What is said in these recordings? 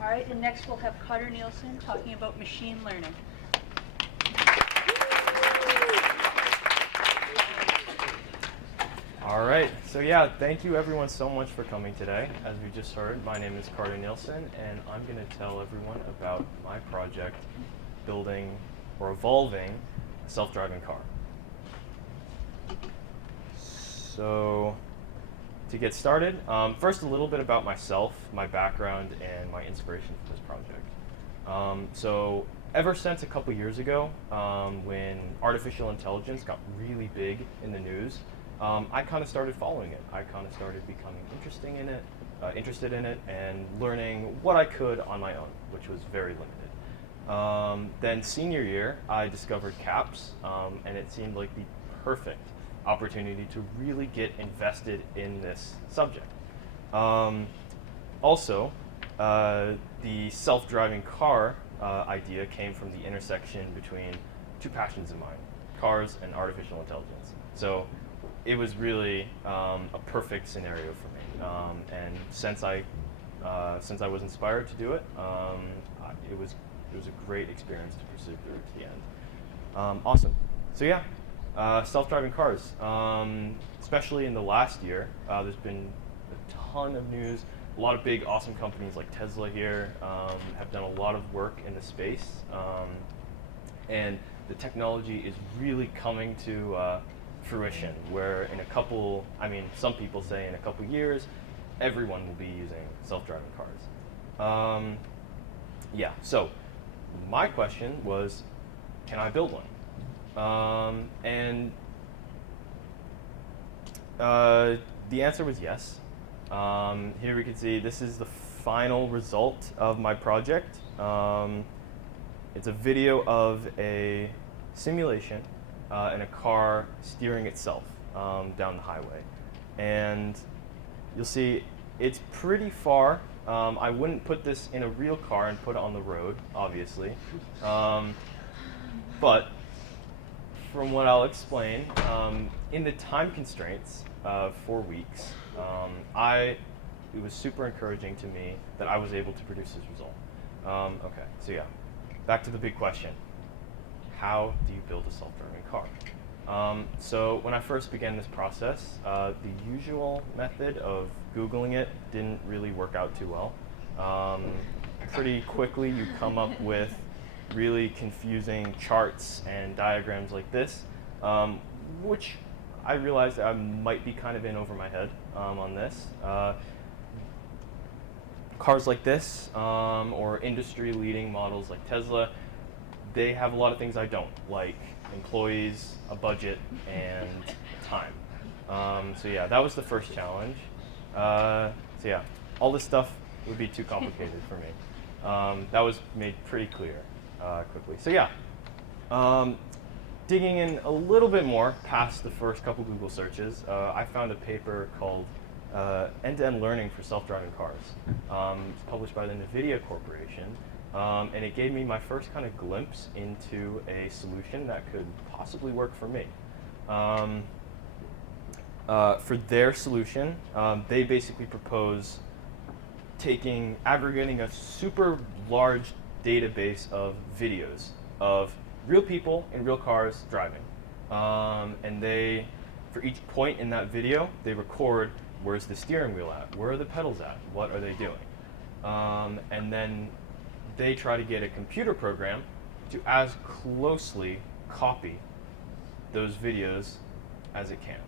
All right, and next we'll have Carter Nielsen talking about machine learning. All right, so yeah, thank you everyone so much for coming today. As we just heard, my name is Carter Nielsen, and I'm going to tell everyone about my project building or evolving a self-driving car. So, to get started, first a little bit about myself, my background, and my inspiration for this project. So, ever since a couple years ago, when artificial intelligence got really big in the news, I kind of started following it. I kind of started becoming interested in it, and learning what I could on my own, which was very limited. Then senior year, I discovered CAPS, and it seemed like the perfect opportunity to really get invested in this subject. Also, the self-driving car idea came from the intersection between two passions of mine, cars and artificial intelligence. So it was really a perfect scenario for me. And since I was inspired to do it, it was a great experience to pursue through to the end. Awesome. So yeah. Self-driving cars, especially in the last year, there's been a ton of news. A lot of big, awesome companies like Tesla here have done a lot of work in the space, and the technology is really coming to fruition. Where in some people say in a couple years, everyone will be using self-driving cars. Yeah. So my question was, can I build one? And the answer was yes. Here we can see this is the final result of my project. It's a video of a simulation in a car steering itself down the highway. And you'll see it's pretty far. I wouldn't put this in a real car and put it on the road, obviously. But from what I'll explain, in the time constraints of 4 weeks, it was super encouraging to me that I was able to produce this result. Okay, so yeah, back to the big question. How do you build a self-driving car? So when I first began this process, the usual method of Googling it didn't really work out too well. Pretty quickly you come up with really confusing charts and diagrams like this, which I realized I might be kind of in over my head on this. Cars like this, or industry-leading models like Tesla, they have a lot of things I don't, like employees, a budget, and time. So yeah, that was the first challenge. So yeah, all this stuff would be too complicated for me. That was made pretty clear quickly. So yeah, digging in a little bit more past the first couple Google searches, I found a paper called End-to-End Learning for Self-Driving Cars. It's published by the NVIDIA Corporation, and it gave me my first kind of glimpse into a solution that could possibly work for me. For their solution, they basically propose aggregating a super large database of videos of real people in real cars driving. And for each point in that video, they record where's the steering wheel at, where are the pedals at, what are they doing. And then they try to get a computer program to as closely copy those videos as it can.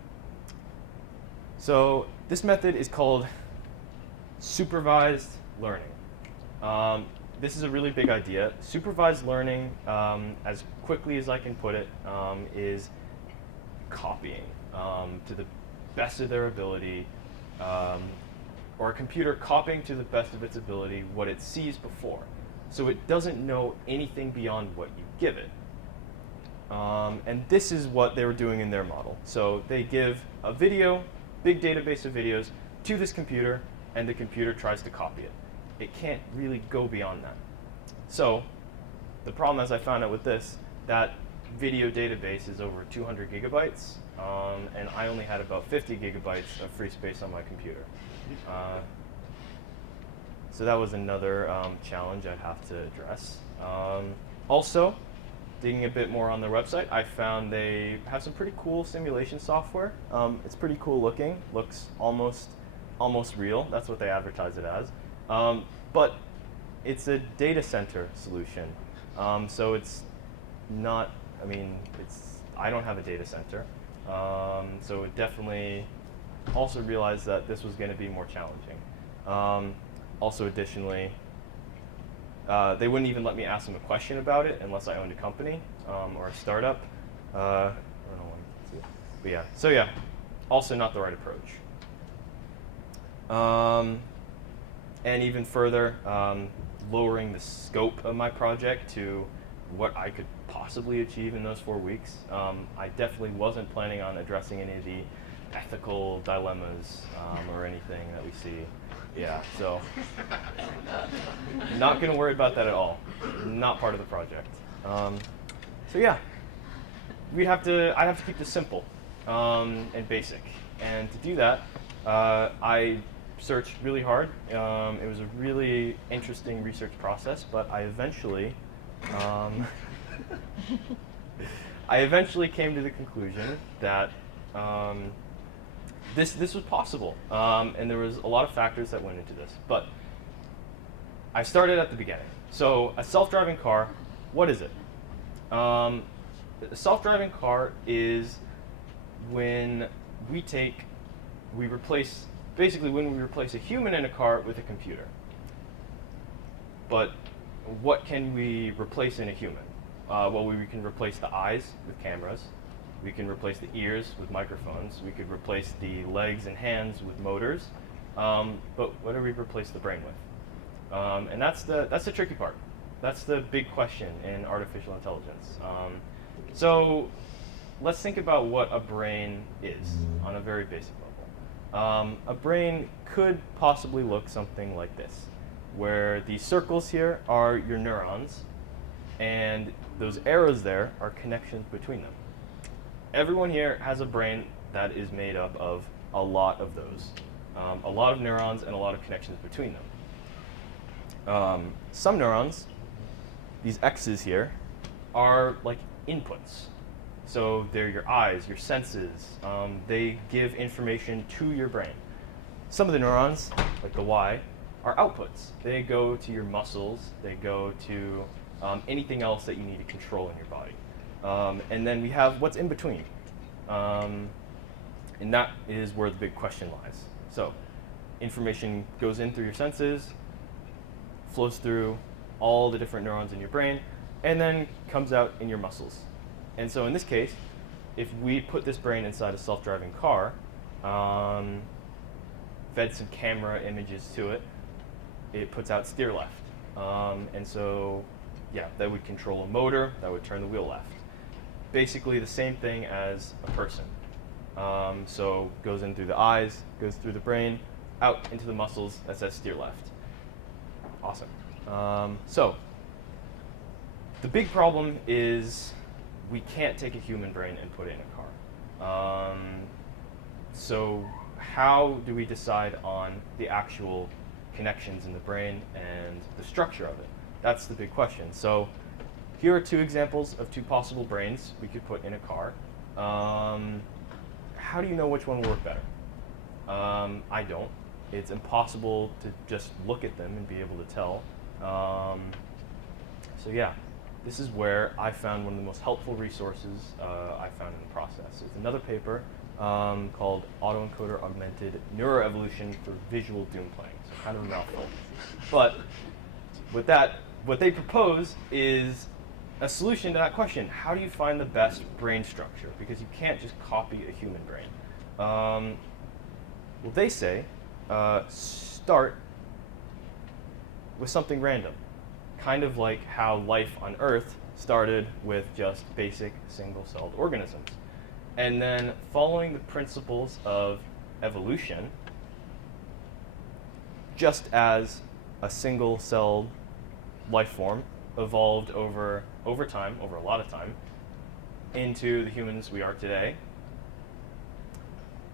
So this method is called supervised learning. This is a really big idea. Supervised learning, as quickly as I can put it, is copying to the best of their ability, or a computer copying to the best of its ability what it sees before. So it doesn't know anything beyond what you give it. And this is what they were doing in their model. So they give a video, big database of videos, to this computer, and the computer tries to copy it. It can't really go beyond that. So the problem, as I found out with this, that video database is over 200 gigabytes, and I only had about 50 gigabytes of free space on my computer. So that was another challenge I'd have to address. Also, digging a bit more on their website, I found they have some pretty cool simulation software. It's pretty cool looking, looks almost real. That's what they advertise it as. But it's a data center solution. So it's not, I don't have a data center. So it definitely also realized that this was going to be more challenging. Also additionally, they wouldn't even let me ask them a question about it unless I owned a company or a startup. I don't know what you can see. But yeah, so yeah, also not the right approach. And even further, lowering the scope of my project to what I could possibly achieve in those 4 weeks. I definitely wasn't planning on addressing any of the ethical dilemmas or anything that we see. Yeah, so not going to worry about that at all. Not part of the project. So yeah, I'd have to keep this simple and basic. And to do that, I searched really hard. It was a really interesting research process, but I eventually came to the conclusion that this was possible, and there was a lot of factors that went into this. But I started at the beginning. So a self-driving car, what is it? A self-driving car is when we replace a human in a car with a computer. But what can we replace in a human? Well, we can replace the eyes with cameras. We can replace the ears with microphones. We could replace the legs and hands with motors. But what do we replace the brain with? And that's the tricky part. That's the big question in artificial intelligence. So let's think about what a brain is on a very basic level. A brain could possibly look something like this, where the circles here are your neurons, and those arrows there are connections between them. Everyone here has a brain that is made up of a lot of those, a lot of neurons and a lot of connections between them. Some neurons, these X's here, are like inputs. So they're your eyes, your senses. They give information to your brain. Some of the neurons, like the Y, are outputs. They go to your muscles. They go to anything else that you need to control in your body. And then we have what's in between. And that is where the big question lies. So information goes in through your senses, flows through all the different neurons in your brain, and then comes out in your muscles. And so in this case, if we put this brain inside a self-driving car, fed some camera images to it, it puts out steer left. And so, yeah, that would control a motor, that would turn the wheel left. Basically the same thing as a person. So goes in through the eyes, goes through the brain, out into the muscles, that says steer left. Awesome. So the big problem is we can't take a human brain and put it in a car. So how do we decide on the actual connections in the brain and the structure of it? That's the big question. So here are two examples of two possible brains we could put in a car. How do you know which one will work better? I don't. It's impossible to just look at them and be able to tell. So yeah, this is where I found one of the most helpful resources I found in the process. It's another paper called Autoencoder Augmented Neuroevolution for Visual Doom Playing. So kind of a mouthful. But with that, what they propose is a solution to that question. How do you find the best brain structure? Because you can't just copy a human brain. Well, they say start with something random, kind of like how life on Earth started with just basic single-celled organisms. And then following the principles of evolution, just as a single-celled life form evolved over time, over a lot of time, into the humans we are today,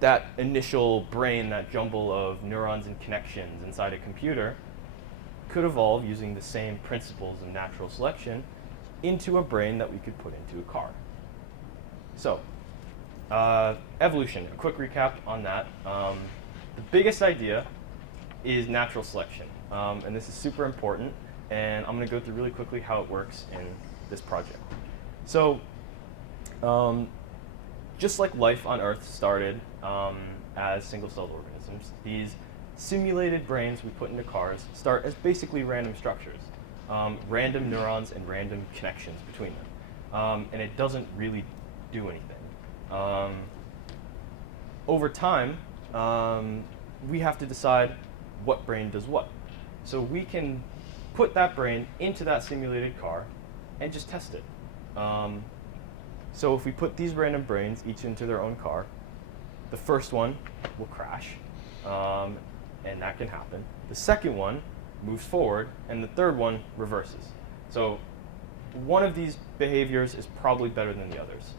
that initial brain, that jumble of neurons and connections inside a computer, could evolve using the same principles of natural selection into a brain that we could put into a car. So, evolution, a quick recap on that. The biggest idea is natural selection, and this is super important, and I'm going to go through really quickly how it works in this project. So, just like life on Earth started as single-celled organisms, these simulated brains we put into cars start as basically random structures, random neurons and random connections between them, and it doesn't really do anything. Over time, we have to decide what brain does what. So we can put that brain into that simulated car and just test it. So if we put these random brains each into their own car, the first one will crash, and that can happen. The second one moves forward, and the third one reverses. So one of these behaviors is probably better than the others.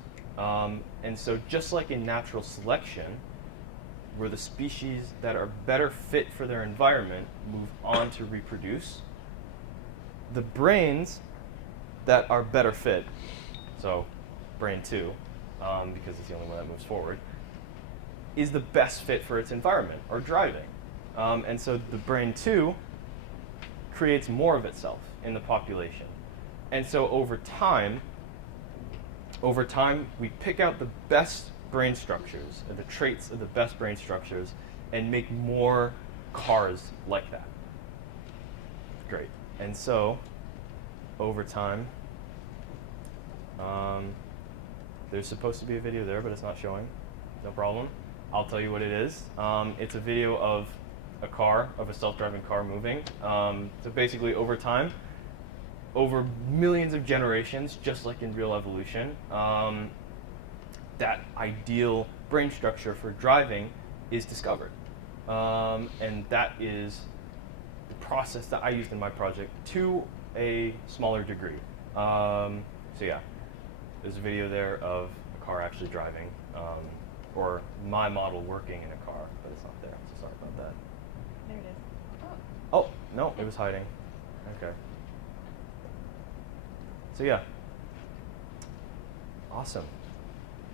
And so just like in natural selection, where the species that are better fit for their environment move on to reproduce, the brains that are better fit, so brain 2, because it's the only one that moves forward, is the best fit for its environment, or driving. And so the brain 2 creates more of itself in the population. And so over time, we pick out the best brain structures, the traits of the best brain structures, and make more cars like that. Great. And so, over time, there's supposed to be a video there, but it's not showing. No problem. I'll tell you what it is. It's a video of a self-driving car moving. So basically, over time, over millions of generations, just like in real evolution, that ideal brain structure for driving is discovered. And that is the process that I used in my project to a smaller degree. So yeah, there's a video there of a car actually driving, or my model working in a car, but it's not there, so sorry about that. There it is. Oh, no, it was hiding. Okay. So yeah, awesome.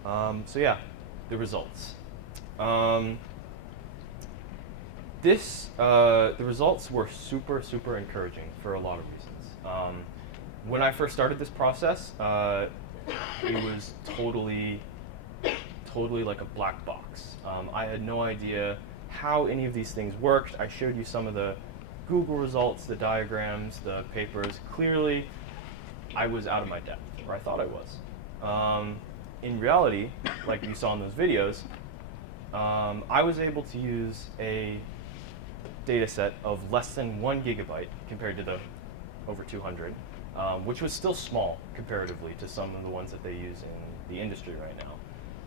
So yeah, the results. The results were super, super encouraging for a lot of reasons. When I first started this process, it was totally like a black box. I had no idea how any of these things worked. I showed you some of the Google results, the diagrams, the papers. Clearly, I was out of my depth, or I thought I was. In reality, like you saw in those videos, I was able to use a data set of less than 1 gigabyte compared to the over 200, which was still small comparatively to some of the ones that they use in the industry right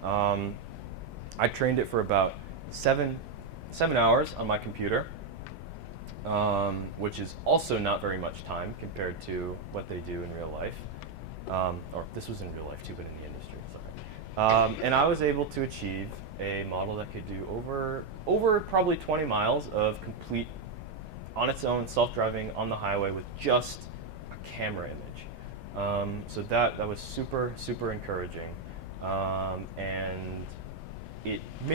now. I trained it for about 7 hours on my computer, which is also not very much time compared to what they do in real life. Or this was in real life too, but in the industry, sorry. And I was able to achieve a model that could do over probably 20 miles of complete, on its own, self-driving on the highway with just a camera image. So that was super, super encouraging. And it made